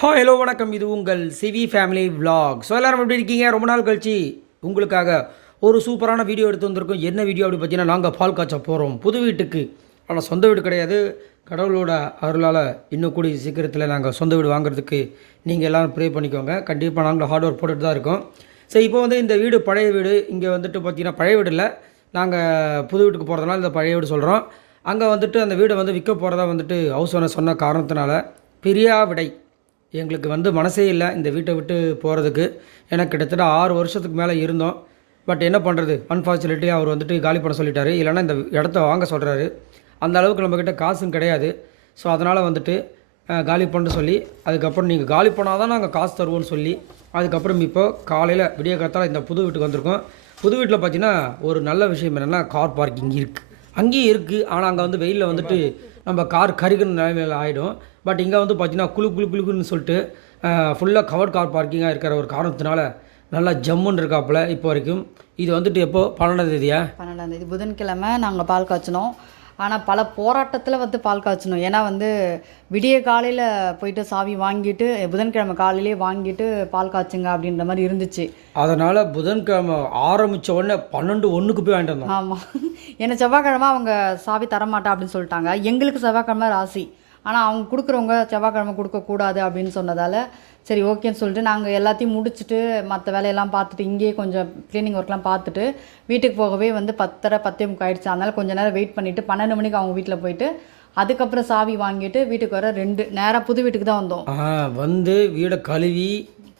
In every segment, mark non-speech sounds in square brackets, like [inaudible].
ஹா ஹலோ வணக்கம். இது உங்கள் சிவி ஃபேமிலி விலாக் ஸோ எல்லோரும் எப்படி இருக்கீங்க? ரொம்ப நாள் கழிச்சு உங்களுக்காக ஒரு சூப்பரான வீடியோ எடுத்து வந்திருக்கோம். என்ன வீடியோ அப்படி பார்த்தீங்கன்னா நாங்கள் பால் காய்ச்ச போகிறோம் புது வீட்டுக்கு. ஆனால் சொந்த வீடு கிடையாது. கடவுளோட அருளால் இன்னும் கூடிய சீக்கிரத்தில் நாங்கள் சொந்த வீடு வாங்குறதுக்கு நீங்கள் எல்லோரும் ப்ரே பண்ணிக்கோங்க. கண்டிப்பாக நாங்களும் ஹார்ட் ஒர்க் போட்டுட்டு தான் இருக்கோம். ஸோ இப்போ வந்து இந்த வீடு பழைய வீடு. இங்கே வந்துட்டு பார்த்தீங்கன்னா பழைய வீடு இல்லை. நாங்கள் புது வீட்டுக்கு போகிறதுனால இந்த பழைய வீடு சொல்கிறோம் அங்கே வந்துட்டு அந்த வீடை வந்து விற்க போகிறதா வந்துட்டு ஹவுஸ் ஓனர் சொன்ன காரணத்தினால பிரியா விடை. எங்களுக்கு வந்து மனசே இல்லை இந்த வீட்டை விட்டு போகிறதுக்கு எனக்கு கிட்டத்தட்ட ஆறு வருஷத்துக்கு மேலே இருந்தோம். பட் என்ன பண்ணுறது அன்ஃபார்ச்சுனேட்லி அவர் வந்துட்டு காலி பண்ண சொல்லிட்டாரு. இல்லைன்னா இந்த இடத்த வாங்க சொல்கிறாரு அந்த அளவுக்கு நம்மக்கிட்ட காசும் கிடையாது. ஸோ அதனால் வந்துட்டு காலி பண்ண சொல்லி அதுக்கப்புறம் நீங்கள் காலி பண்ணால் தான் நாங்கள் காசு தருவோம்னு சொல்லி அதுக்கப்புறம் இப்போ காலையில் விடிய காலத்தால் இந்த புது வீட்டுக்கு வந்திருக்கோம். புது வீட்டில் பார்த்தீங்கன்னா ஒரு நல்ல விஷயம் என்னென்னா கார் பார்க்கிங் இருக்குது அங்கேயும் இருக்குது ஆனால் அங்கே வந்து வெயிலில் வந்துட்டு நம்ம கார் கருகிற நிலைமையில் ஆகிடும் பட் இங்கே வந்து பார்த்தீங்கன்னா குளு குளு குழுக்குன்னு சொல்லிட்டு ஃபுல்லாக கவர் கார் பார்க்கிங்காக இருக்கிற ஒரு காரணத்தினால நல்லா ஜம்முன்னு இருக்காப்புல இப்போ வரைக்கும். இது வந்துட்டு எப்போ? பன்னெண்டாம் தேதியா? பன்னெண்டாம் தேதி புதன்கிழமை நாங்கள் பால் காய்ச்சினோம். ஆனால் பல போராட்டத்தில் வந்து பால் காய்ச்சினோம் ஏன்னா வந்து விடிய காலையில் போயிட்டு சாவி வாங்கிட்டு புதன்கிழமை காலையிலே வாங்கிட்டு பால் காய்ச்சுங்க அப்படின்ற மாதிரி இருந்துச்சு. அதனால் புதன்கிழமை ஆரம்பித்த உடனே பன்னெண்டு ஒன்றுக்கு போய் வாங்கிட்டு வந்தோம். ஆமாம் ஏன்னா செவ்வாய்க்கிழமை அவங்க சாவி தரமாட்டா அப்படின்னு சொல்லிட்டாங்க. எங்களுக்கு செவ்வாய்க்கிழமை ராசி. ஆனால் அவங்க கொடுக்குறவங்க செவ்வாய்க்கிழமை கொடுக்கக்கூடாது அப்படின்னு சொன்னதால் சரி ஓகேன்னு சொல்லிட்டு நாங்கள் எல்லாத்தையும் முடிச்சுட்டு மற்ற வேலையெல்லாம் பார்த்துட்டு இங்கேயே கொஞ்சம் க்ளீனிங் ஒர்க்லாம் பார்த்துட்டு வீட்டுக்கு போகவே வந்து பத்தரை பத்தே முக்கால் ஆயிடுச்சு. அதனால் கொஞ்ச நேரம் வெயிட் பண்ணிவிட்டு பன்னெண்டு மணிக்கு அவங்க வீட்டில் போயிட்டு அதுக்கப்புறம் சாவி வாங்கிட்டு வீட்டுக்கு வர ரெண்டு நேராக புது வீட்டுக்கு தான் வந்தோம். வந்து வீடை கழுவி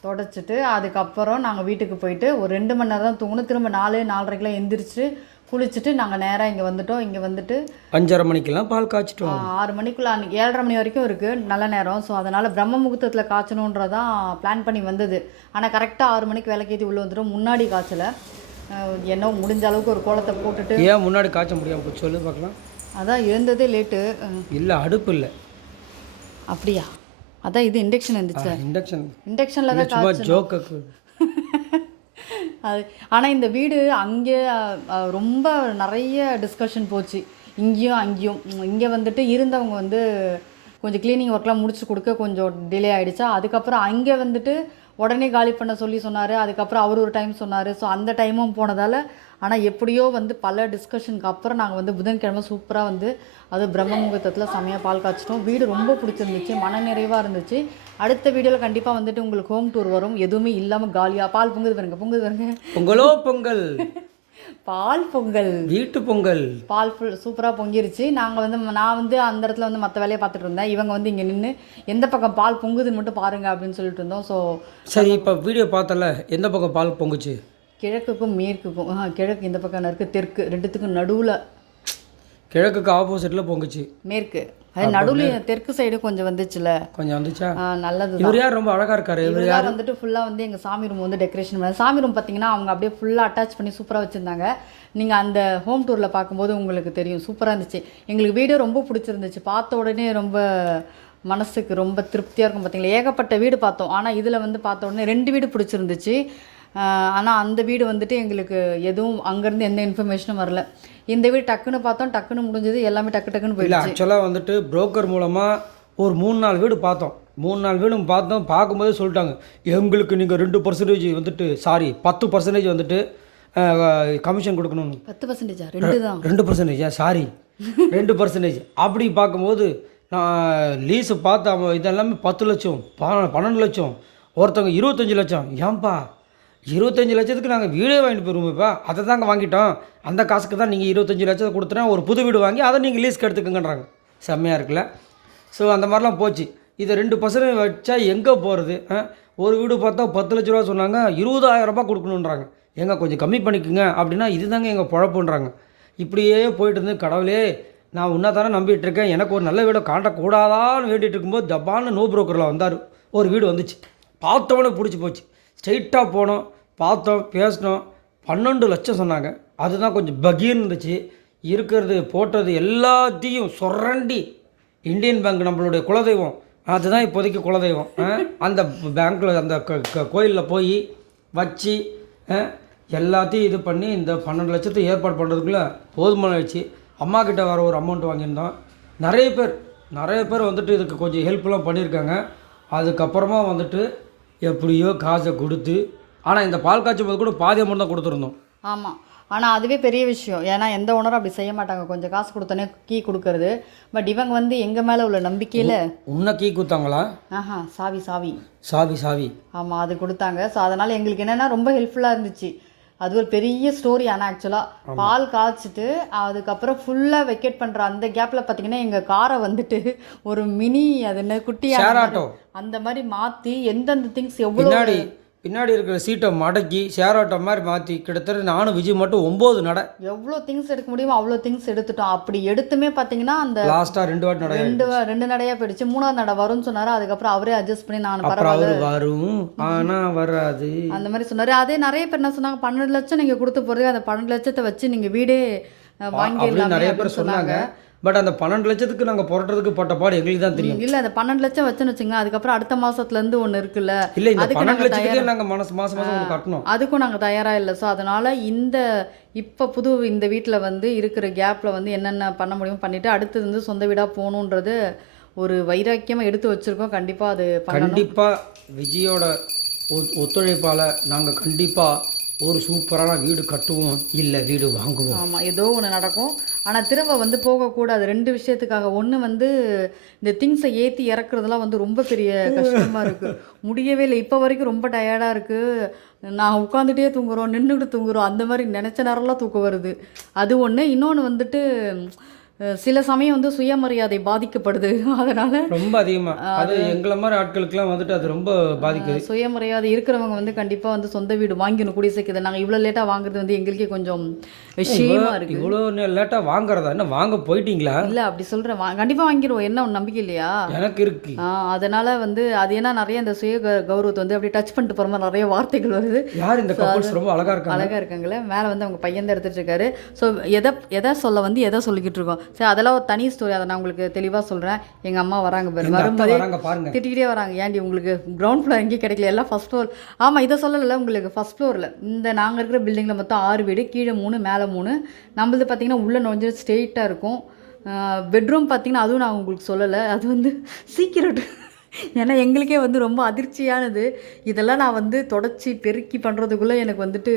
தொடச்சிட்டு அதுக்கப்புறம் நாங்கள் வீட்டுக்கு போயிட்டு ஒரு ரெண்டு மணி நேரம் தான் தூங்கணும் திரும்ப நாலு நாலரைக்கெலாம் எந்திரிச்சு குளிச்சுட்டு நாங்கள் நேராக இங்கே வந்துட்டோம். இங்கே வந்துட்டு அஞ்சரை மணிக்கெல்லாம் பால் காய்ச்சிட்டோம். ஆறு மணிக்குள்ள அன்னைக்கு ஏழரை மணி வரைக்கும் இருக்குது நல்ல நேரம். ஸோ அதனால் பிரம்ம முகூர்த்தத்தில் காய்ச்சணுன்றதான் பிளான் பண்ணி வந்தது. ஆனால் கரெக்டாக ஆறு மணிக்கு விளக்கேற்றி உள்ளே வந்துடும் முன்னாடி காய்ச்சலை. என்ன முடிஞ்ச அளவுக்கு ஒரு கோலத்தை போட்டுட்டு ஏன் முன்னாடி காய்ச்ச முடியாம போச்சு? சொல்லு பார்க்கலாம். அதான் எழுந்ததே லேட்டு இல்லை அடுப்பு இல்லை. அப்படியா? அதான் இது இண்டக்ஷன் இருந்துச்சு இண்டக்ஷன் இண்டக்ஷனில் தான் சும்மா ஜோக்கு அது ஆனால் இந்த வீடு அங்கே ரொம்ப நிறைய டிஸ்கஷன் போச்சு. இங்கேயும் அங்கேயும். இங்கே வந்துட்டு இருந்தவங்க வந்து கொஞ்சம் க்ளீனிங் ஒர்க்லாம் முடிச்சு கொடுக்க கொஞ்சம் டிலே ஆகிடுச்சா அதுக்கப்புறம் அங்கே வந்துட்டு உடனே காலி பண்ண சொல்லி சொன்னார். அதுக்கப்புறம் அவர் ஒரு டைம் சொன்னார். ஸோ அந்த டைமும் போனதால் ஆனால் எப்படியோ வந்து பல டிஸ்கஷனுக்கு அப்புறம் நாங்கள் வந்து புதன்கிழமை சூப்பராக வந்து அது பிரம்ம முகூர்த்தத்தில் செமையாக பால் காய்ச்சிட்டோம். வீடு ரொம்ப பிடிச்சிருந்துச்சு மன நிறைவாக இருந்துச்சு. அடுத்த வீடியோவில் கண்டிப்பாக வந்துட்டு உங்களுக்கு ஹோம் டூர் வரும். எதுவுமே இல்லாமல் காலியாக பால் பொங்குது பாருங்க பொங்குது பாருங்க. பொங்கலோ பொங்கல். பால் பொங்கல். வீட்டு பொங்கல். பால் ஃபுல் சூப்பராக பொங்கிருச்சு. நாங்கள் வந்து நான் வந்து அந்த இடத்துல வந்து மற்ற வேலையை பார்த்துட்டு இருந்தேன். இவங்க வந்து இங்கே நின்று எந்த பக்கம் பால் பொங்குதுன்னு மட்டும் பாருங்க அப்படின்னு சொல்லிட்டு இருந்தோம். ஸோ சரி இப்போ வீடியோ பார்த்தல எந்த பக்கம் பால் பொங்குச்சு? கிழக்குக்கும் மேற்குக்கும். ஆ, கிழக்கு இந்த பக்கம் இருக்குது தெற்கு. ரெண்டுத்துக்கும் நடுவில். கிழக்குக்கு ஆப்போசிட்டில் பொங்குச்சு. மேற்கு. அது நடுவில் தெற்கு சைடு கொஞ்சம் வந்துச்சுல. கொஞ்சம் வந்துச்சா? நல்லது இவர் யார்? ரொம்ப அழகா இருக்காரு. இவர் இவங்க வந்துட்டு ஃபுல்லாக வந்து எங்கள் சாமி ரூம் வந்து டெக்கரேஷன் பண்ண சாமி ரூம் பார்த்தீங்கன்னா அவங்க அப்படியே ஃபுல்லாக அட்டாச் பண்ணி சூப்பராக வச்சுருந்தாங்க. நீங்கள் அந்த ஹோம் டூரில் பார்க்கும்போது உங்களுக்கு தெரியும். சூப்பராக இருந்துச்சு. எங்களுக்கு வீடு ரொம்ப பிடிச்சிருந்துச்சு. பார்த்த உடனே ரொம்ப மனசுக்கு ரொம்ப திருப்தியாக இருக்கும் பார்த்தீங்களா ஏகப்பட்ட வீடு பார்த்தோம். ஆனால் இதில் வந்து பார்த்த உடனே ரெண்டு வீடு பிடிச்சிருந்துச்சு. ஆனால் அந்த வீடு வந்துட்டு எங்களுக்கு எதுவும் அங்கேருந்து எந்த இன்ஃபர்மேஷனும் வரல. இந்த வீடு டக்குன்னு பார்த்தோம் டக்குன்னு முடிஞ்சது எல்லாமே டக்கு டக்குன்னு போயிடுச்சு. ஆக்சுவலாக வந்துட்டு புரோக்கர் மூலமாக ஒரு மூணு நாலு வீடு பார்த்தோம். மூணு நாலு வீடு பார்த்தோம் பார்க்கும்போதே சொல்லிட்டாங்க எங்களுக்கு நீங்கள் ரெண்டு பர்சன்டேஜ் வந்துட்டு சாரி பத்து பர்சன்டேஜ் வந்துட்டு கமிஷன் கொடுக்கணும்னு. பத்து பர்சன்டேஜா ரெண்டு தான். ரெண்டு பர்சன்டேஜா சாரி ரெண்டு பர்சன்டேஜ் அப்படி பார்க்கும்போது நான் லீஸு பார்த்து இதெல்லாமே பத்து லட்சம் பன்னெண்டு லட்சம் ஒருத்தவங்க இருபத்தஞ்சி லட்சம். ஏன்பா இருபத்தஞ்சி லட்சத்துக்கு நாங்கள் வீடே வாங்கிட்டு போயிருவோம்ப்பா. அதை தாங்க வாங்கிட்டோம். அந்த காசுக்கு தான் நீங்கள் இருபத்தஞ்சி லட்சத்தை கொடுத்துட்டா ஒரு புது வீடு வாங்கி அதை நீங்கள் லீஸ்க்கு எடுத்துக்கங்கன்றாங்க. செம்மையாக இருக்குல்ல? ஸோ அந்த மாதிரிலாம் போச்சு. இதை ரெண்டு பர்சன்ட் வச்சா எங்கே போகிறது ஒரு வீடு பார்த்தா பத்து லட்ச ரூபா சொன்னாங்க. இருபதாயிரரூபா கொடுக்கணுன்றாங்க. ஏங்க கொஞ்சம் கம்மி பண்ணிக்கோங்க. அப்படின்னா இதுதாங்க எங்கள் பொழப்புன்றாங்க. இப்படியே போயிட்டு இருந்து கடவுளே நான் உன்னா தானே நம்பிட்டு இருக்கேன். எனக்கு ஒரு நல்ல வீடை காட்டக்கூடாதான்னு கூடாதான்னு இருக்கும்போது தப்பான நோ புரோக்கரில் வந்தார். ஒரு வீடு வந்துச்சு. பார்த்தவொடனே பிடிச்சி போச்சு. ஸ்ட்ரைட்டாக போனோம். பார்த்தோம் பேசினோம். பன்னெண்டு லட்சம் சொன்னாங்க. அதுதான் கொஞ்சம் பகீர்னு இருந்துச்சு. இருக்கிறது போட்டது எல்லாத்தையும் சொரண்டி இந்தியன் பேங்க் நம்மளுடைய குலதெய்வம். அதுதான் இப்போதைக்கு குலதெய்வம். அந்த பேங்க்கில் அந்த கோயிலில் போய் வச்சு எல்லாத்தையும் இது பண்ணி இந்த பன்னெண்டு லட்சத்தை ஏற்பாடு பண்ணுறதுக்குள்ளே போதுமான ஆயிடுச்சு. அம்மா கிட்ட வர ஒரு அமௌண்ட் வாங்கியிருந்தோம். நிறைய பேர் நிறைய பேர் வந்துட்டு இதுக்கு கொஞ்சம் ஹெல்ப்லாம் பண்ணியிருக்காங்க. அதுக்கப்புறமா வந்துட்டு எப்படியோ காசை கொடுத்து ஆனால் இந்த பால் காய்ச்சும் போது கூட பாதி அமௌண்ட் தான் கொடுத்துருந்தோம். ஆமாம் ஆனால் அதுவே பெரிய விஷயம். ஏன்னா எந்த ஓனரும் அப்படி செய்ய மாட்டாங்க. கொஞ்சம் காசு கொடுத்தோன்னே கீ கொடுக்கறது. பட் இவங்க வந்து எங்கள் மேலே உள்ள நம்பிக்கையில் உன்னை கீ கொடுத்தாங்களா ஆஹா சாவி சாவி. சாவி சாவி. ஆமாம் அது கொடுத்தாங்க. ஸோ அதனால் எங்களுக்கு என்னென்னா ரொம்ப ஹெல்ப்ஃபுல்லாக இருந்துச்சு. அது ஒரு பெரிய ஸ்டோரி ஆனால் ஆக்சுவலாக பால் காய்ச்சிட்டு அதுக்கப்புறம் ஃபுல்லாக வெக்கேட் பண்ணுற அந்த கேப்பில் பார்த்தீங்கன்னா எங்கள் காரை வந்துட்டு ஒரு மினி அது என்ன குட்டியாக ஆட்டோ அந்த மாதிரி மாற்றி எந்தெந்த திங்ஸ் எவ்வளோ பின்னாடி இருக்கிற சீட்டை மடக்கி ஷேர் ஆட்டோ மாதிரி மாற்றி கிட்டத்தட்ட நானும் விஜய் மட்டும் ஒம்பது நடை. எவ்வளோ திங்ஸ் எடுக்க முடியுமோ அவ்வளோ திங்ஸ் எடுத்துட்டோம். அப்படி எடுத்துமே பார்த்தீங்கன்னா அந்த லாஸ்ட்டாக ரெண்டு வாட்டி நடை ரெண்டு ரெண்டு நடையாக போயிடுச்சு. மூணாவது நடை வரும்னு சொன்னார். அதுக்கப்புறம் அவரே அட்ஜஸ்ட் பண்ணி நான் பரவாயில்ல. வரும். ஆனால் வராது. அந்த மாதிரி சொன்னார். அதே நிறைய பேர் என்ன சொன்னாங்க பன்னெண்டு லட்சம் நீங்கள் கொடுத்து போகிறது அந்த பன்னெண்டு லட்சத்தை வச்சு நீங்கள் வீடே வாங்கிடலாமே அப்படின்னு நிறைய பேர் சொன்னாங்க. பட் அந்த பன்னெண்டு லட்சத்துக்கு நாங்கள் புரட்டுறதுக்கு பட்ட பாடு எங்களுக்கு தான் தெரியும். இல்லை அந்த பன்னெண்டு லட்சம் வச்சுன்னு வச்சுங்க அதுக்கப்புறம் அடுத்த மாசத்துலேருந்து ஒன்று இருக்குல்ல இல்லை இந்த பன்னெண்டு லட்சத்துக்கே நாங்கள் மனசு மாதம் மாதம் கட்டணும். அதுக்கும் நாங்கள் தயாராக இல்லை. ஸோ அதனால் இந்த இப்போ புது இந்த வீட்டில் வந்து இருக்கிற கேப்பில் வந்து என்னென்ன பண்ண முடியுமோ பண்ணிவிட்டு அடுத்தது வந்து சொந்த வீடாக போகணுன்றது ஒரு வைராக்கியமாக எடுத்து வச்சுருக்கோம். கண்டிப்பாக அது கண்டிப்பாக விஜயோட ஒத்துழைப்பால் நாங்கள் கண்டிப்பாக ஒரு சூப்பரான வீடு கட்டுவோம். இல்லை வீடு வாங்குவோம். ஆமாம் ஏதோ ஒன்று நடக்கும். ஆனால் திரும்ப வந்து போகக்கூடாது ரெண்டு விஷயத்துக்காக. ஒன்று வந்து இந்த திங்ஸை ஏற்றி இறக்குறதுலாம் வந்து ரொம்ப பெரிய கஷ்டமாக இருக்குது முடியவே இல்லை. இப்போ வரைக்கும் ரொம்ப டயர்டாக இருக்குது நான் உட்காந்துட்டே தூங்குறோம். நின்றுக்கிட்டு தூங்குறோம். அந்த மாதிரி நினச்ச நேரம்லாம் தூக்கம் வருது. அது ஒன்று இன்னொன்று வந்துட்டு சில சமயம் வந்து சுயமரியாதை பாதிக்கப்படுது. [laughs] அதனால் ரொம்ப அதிகமாக அது எங்களை மாதிரி ஆட்களுக்கெல்லாம் வந்துட்டு அது ரொம்ப பாதிக்குது. சுயமரியாதை இருக்கிறவங்க வந்து கண்டிப்பாக வந்து சொந்த வீடு வாங்கிடணும் கூடிய சீக்கிரம் நாங்கள் இவ்வளோ லேட்டாக வாங்குறது வந்து எங்களுக்கே கொஞ்சம் விஷயமா இருக்குது இவ்வளோ லேட்டாக வாங்குறதா? என்ன வாங்க போயிட்டீங்களா? இல்லை அப்படி சொல்கிறேன் கண்டிப்பாக வாங்கிடுவோம் என்ன உன் நம்பிக்கை இல்லையா? எனக்கு இருக்கு. அதனால் வந்து அது ஏன்னா நிறைய இந்த சுய கௌரவத்தை வந்து அப்படியே டச் பண்ணிட்டு போகிற மாதிரி நிறைய வார்த்தைகள் வருது. யார் இந்த கப்பல்ஸ் ரொம்ப அழகா இருக்காங்க? அழகாக இருக்காங்களே மேலே வந்து அவங்க பையன் தான் எடுத்துகிட்டு இருக்காரு. ஸோ எதை எதை சொல்ல வந்து எதை சொல்லிக்கிட்டு இருக்கோம்? சரி அதெல்லாம் ஒரு தனி ஸ்டோரி அதை நான் உங்களுக்கு தெளிவாக சொல்கிறேன் எங்கள் அம்மா வராங்க பாரு. வரும்போதே திட்டிக்கிட்டே வராங்க. ஏன்டி உங்களுக்கு கிரவுண்ட் ஃப்ளோர் எங்கேயும் கிடைக்கல? எல்லாம் ஃபஸ்ட் ஃப்ளோர் ஆமாம் இதை சொல்லலை உங்களுக்கு? ஃபஸ்ட் ஃப்ளோரில் இந்த நாங்கள் இருக்கிற பில்டிங்கில் மொத்தம் ஆறு வீடு கீழே மூணு மேலே மூணு. நம்மளது பார்த்தீங்கன்னா உள்ளே நுழைஞ்சு ஸ்ட்ரெயிட்டாக இருக்கும். பெட்ரூம் பார்த்தீங்கன்னா அதுவும் நான் உங்களுக்கு சொல்லலை. அது வந்து சீக்கிரம் ஏன்னா எங்களுக்கே வந்து ரொம்ப அதிர்ச்சியானது. இதெல்லாம் நான் வந்து தொடச்சி பெருக்கி பண்ணுறதுக்குள்ளே எனக்கு வந்துட்டு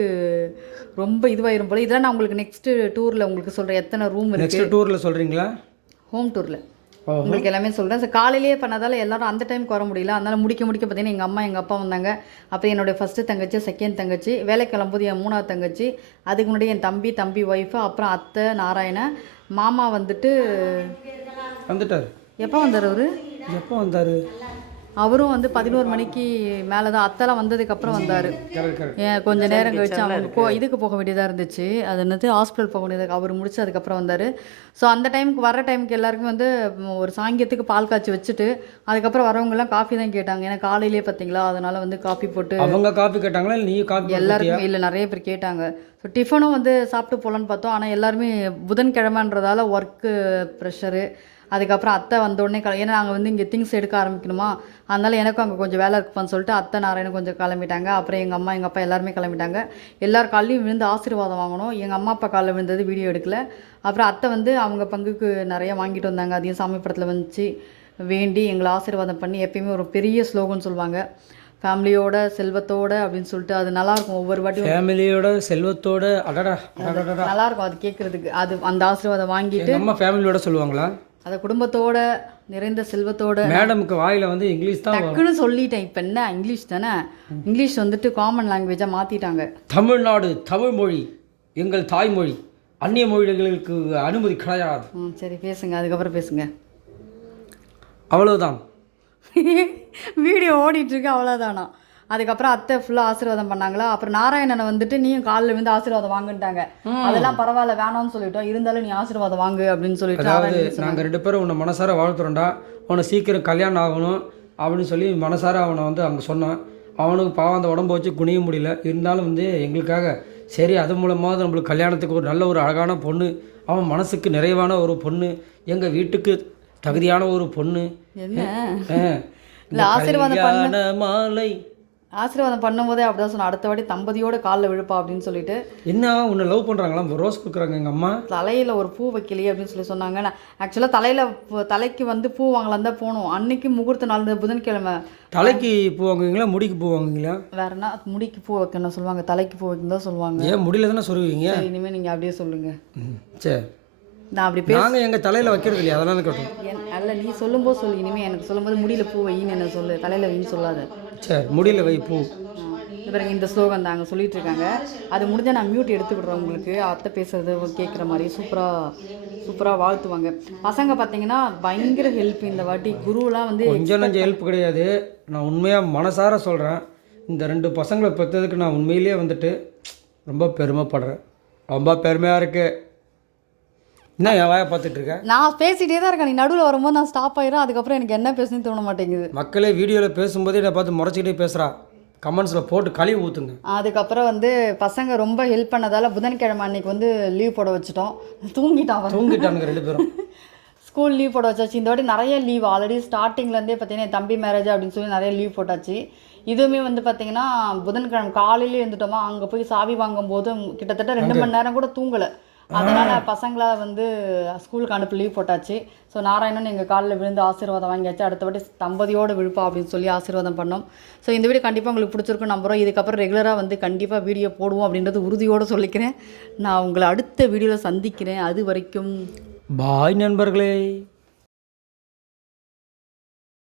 ரொம்ப இதுவாயிரும் போல. இதெல்லாம் நான் உங்களுக்கு நெக்ஸ்ட்டு டூரில் உங்களுக்கு சொல்கிறேன் எத்தனை ரூம் இருக்குது நெக்ஸ்ட் டூரில் சொல்கிறீங்களா ஹோம் டூரில் உங்களுக்கு எல்லாமே சொல்கிறேன் சார் காலையிலேயே பண்ணதால எல்லாரும் அந்த டைமுக்கு வர முடியல. அதனால முடிக்க முடிக்க பார்த்தீங்கன்னா எங்கள் அம்மா எங்கள் அப்பா வந்தாங்க. அப்புறம் என்னுடைய ஃபஸ்ட்டு தங்கச்சி செகண்ட் தங்கச்சி வேலைக்கு கிளம்பும்போது என் மூணாவது தங்கச்சி அதுக்கு முன்னாடி என் தம்பி தம்பி ஒய்ஃபு அப்புறம் அத்தை நாராயணன் மாமா வந்துட்டு வந்துட்டார். எப்போ வந்தார் அவரு? எப்போ வந்தார்? அவரும் வந்து பதினோரு மணிக்கு மேலே தான் அத்தைலாம் வந்ததுக்கப்புறம் வந்தார். கரெக்ட் கரெக்ட் ஏன் கொஞ்ச நேரம் கழிச்சு அவங்க போ இதுக்கு போக வேண்டியதாக இருந்துச்சு. அது என்னது ஹாஸ்பிட்டல் போக வேண்டியதாக அவர் முடிச்சு அதுக்கப்புறம் வந்தார். ஸோ அந்த டைமுக்கு வர டைமுக்கு எல்லாருக்குமே வந்து ஒரு சாங்கியத்துக்கு பால் காய்ச்சி வச்சுட்டு அதுக்கப்புறம் வரவங்கலாம் காஃபி தான் கேட்டாங்க. ஏன்னா காலையிலேயே பார்த்தீங்களா அதனால வந்து காஃபி போட்டு அவங்க காப்பி கேட்டாங்களா இல்லை நீ காப்பி எல்லாருக்குமே இல்லை நிறைய பேர் கேட்டாங்க. ஸோ டிஃபனும் வந்து சாப்பிட்டு போகலான்னு பார்த்தோம். ஆனால் எல்லாருமே புதன்கிழமைன்றதால ஒர்க்கு ப்ரெஷரு அதுக்கப்புறம் அத்தை வந்த உடனே கிள ஏன்னா நாங்கள் வந்து இங்கே திங்ஸ் எடுக்க ஆரம்பிக்கணுமா? அதனால எனக்கும் அங்கே கொஞ்சம் வேலை இருக்குப்பான்னு சொல்லிட்டு அத்தை நாராயணன் கொஞ்சம் கிளம்பிட்டாங்க. அப்புறம் எங்கள் அம்மா எங்கள் அப்பா எல்லாருமே கிளம்பிட்டாங்க. எல்லார் காலையும் விழுந்து ஆசீர்வாதம் வாங்கணும். எங்கள் அம்மா அப்பா காலில் விழுந்தது வீடியோ எடுக்கல. அப்புறம் அத்தை வந்து அவங்க பங்குக்கு நிறைய வாங்கிட்டு வந்தாங்க. அதையும் சாமி படத்தில் வந்துச்சு. வேண்டி எங்களை ஆசீர்வாதம் பண்ணி எப்பயுமே ஒரு பெரிய ஸ்லோகன் சொல்லுவாங்க. ஃபேமிலியோட செல்வத்தோட அப்படின்னு சொல்லிட்டு அது நல்லா இருக்கும். ஒவ்வொரு வாட்டியும் ஃபேமிலியோட செல்வத்தோட அடடா நல்லா இருக்கும் அது கேட்கறதுக்கு அது அந்த ஆசீர்வாதம் வாங்கிட்டு அம்மா ஃபேமிலியோட சொல்லுவாங்களா? அதை குடும்பத்தோட நிறைந்த செல்வத்தோட மேடமுக்கு வாயில வந்து இங்கிலீஷ் தான். டக்குன்னு சொல்லிட்டேன். இப்போ என்ன? இங்கிலீஷ் தானே? இங்கிலீஷ் வந்துட்டு காமன் லாங்குவேஜாக மாற்றிட்டாங்க தமிழ்நாடு தமிழ் மொழி எங்கள் தாய்மொழி அந்நிய மொழிகளுக்கு அனுமதி கிடையாது. ம் சரி பேசுங்க. அதுக்கப்புறம் பேசுங்க. அவ்வளவுதான். [laughs] வீடியோ ஓடிட்டு இருக்கு அவ்வளோதானா அதுக்கப்புறம் அத்தை ஃபுல்லாக ஆசீர்வாதம் பண்ணாங்களா? அப்புறம் நாராயணனை வந்துட்டு நீயும் காலில் விழுந்து ஆசீர்வாதம் வாங்குன்ட்டாங்க. அதெல்லாம் பரவாயில்ல வேணாம்னு சொல்லிட்டோம். இருந்தாலும் நீ ஆசீர்வாதம் வாங்கு அப்படின்னு சொல்லிட்டு நாங்கள் ரெண்டு பேரும் உன்னை மனசார வாழ்த்துறோம்டா. உன்னை சீக்கிரம் கல்யாணம் ஆகணும் அப்படின்னு சொல்லி மனசார அவனை வந்து அங்கே சொன்னான். அவனுக்கு பாவம் அந்த உடம்ப வச்சு குனிய முடியல. இருந்தாலும் வந்து எங்களுக்காக சரி அது மூலமாவது நம்மளுக்கு கல்யாணத்துக்கு ஒரு நல்ல ஒரு அழகான பொண்ணு அவன் மனசுக்கு நிறைவான ஒரு பொண்ணு எங்கள் வீட்டுக்கு தகுதியான ஒரு பொண்ணு. மாலை ஆசீர்வாதம் பண்ணும்போதே அப்படிதான் சொன்னேன். அடுத்த வாட்டி தம்பதியோட காலில் விழுப்பா அப்படின்னு சொல்லிட்டு. என்ன உன்னை லவ் பண்ணுறாங்களா ரோஸ் கொடுக்குறாங்க எங்கள் அம்மா. தலையில் ஒரு பூ வைக்கலையே அப்படின்னு சொல்லி சொன்னாங்க. நான் ஆக்சுவலாக தலையில் தலைக்கு வந்து பூ வாங்கலாம் தான் போகணும் அன்னைக்கு முகூர்த்த நாள் புதன்கிழமை. தலைக்கு பூ வாங்குவீங்களா முடிக்கு பூ வாங்குவீங்களா? வேறனா முடிக்கு பூ வைக்கணும் சொல்லுவாங்க. தலைக்கு பூ வைக்கணும் தான் சொல்லுவாங்க. ஏன் முடியல தானே சொல்லுவீங்க இனிமேல் நீங்கள் அப்படியே சொல்லுங்கள் சரி. நான் அப்படி பே நாங்கள் எங்கள் தலையில் வைக்கிறது இல்லையா? அதெல்லாம் கேட்டோம். அல்ல நீ சொல்லும்போது சொல்லு. இனிமேல் எனக்கு சொல்லும்போது முடியல பூ வையின்னு என்ன சொல்லு. தலையில் வைன்னு சொல்லாத. சரி முடியல வை பூ. இந்த ஸ்லோகம் தாங்க சொல்லிட்டு இருக்காங்க அது முடிஞ்சால் நான் மியூட் எடுத்துக்கிடுறேன் உங்களுக்கு. அத்தை பேசுறது கேட்குற மாதிரி சூப்பராக சூப்பராக வாழ்த்துவாங்க. பசங்க பார்த்தீங்கன்னா பயங்கர ஹெல்ப் இந்த வாட்டி. குருலாம் வந்து கொஞ்சம் நஞ்சம் ஹெல்ப் கிடையாது. நான் உண்மையாக மனசார சொல்கிறேன் இந்த ரெண்டு பசங்களை பெற்றதுக்கு நான் உண்மையிலேயே வந்துட்டு ரொம்ப பெருமைப்படுறேன். ரொம்ப பெருமையாக இருக்கு. என்ன என் வாயை பார்த்துட்டு இருக்க? நான் பேசிகிட்டே தான் இருக்கேன். நீ நடுவில் வரும்போது நான் ஸ்டாப் ஆயிடும் அதுக்கப்புறம் எனக்கு என்ன பேசணும்னு தோண மாட்டேங்குது. மக்களே வீடியோவில் பேசும்போதே என்னை பார்த்து முறைச்சிக்கிட்டே பேசுகிறா கமெண்ட்ஸில் போட்டு கழுவி ஊற்றுங்க அதுக்கப்புறம் வந்து பசங்க ரொம்ப ஹெல்ப் பண்ணதால புதன்கிழமை அன்னைக்கு வந்து லீவ் போட வச்சுட்டோம். தூங்கிட்டான் தூங்கிட்டானுங்க ரெண்டு பேரும். [laughs] ஸ்கூல் லீவ் போட வச்சாச்சு. இந்த வாட்டி நிறைய லீவ் ஆல்ரெடி ஸ்டார்டிங்லேருந்தே பார்த்தீங்கன்னா என் தம்பி மேரேஜ் அப்படின்னு சொல்லி நிறைய லீவ் போட்டாச்சு. இதுவுமே வந்து பார்த்தீங்கன்னா புதன்கிழமை காலையிலே இருந்துட்டோமா அங்கே போய் சாவி வாங்கும்போது கிட்டத்தட்ட ரெண்டு மணி நேரம் கூட தூங்கலை. அதனால் பசங்களை வந்து ஸ்கூலுக்கு அனுப்பி லீவ் போட்டாச்சு. ஸோ நாராயணன் எங்கள் காலில் விழுந்து ஆசீர்வாதம் வாங்கியாச்சு. அடுத்த வாட்டி தம்பதியோடு விழுப்பா அப்படின்னு சொல்லி ஆசீர்வாதம் பண்ணோம். ஸோ இந்த வீடியோ கண்டிப்பாக உங்களுக்கு பிடிச்சிருக்கும் நம்புகிறோம் இதுக்கப்புறம் ரெகுலராக வந்து கண்டிப்பாக வீடியோ போடுவோம் அப்படின்றது உறுதியோடு சொல்லிக்கிறேன். நான் உங்களை அடுத்த வீடியோவில் சந்திக்கிறேன். அது வரைக்கும் பாய் நண்பர்களே.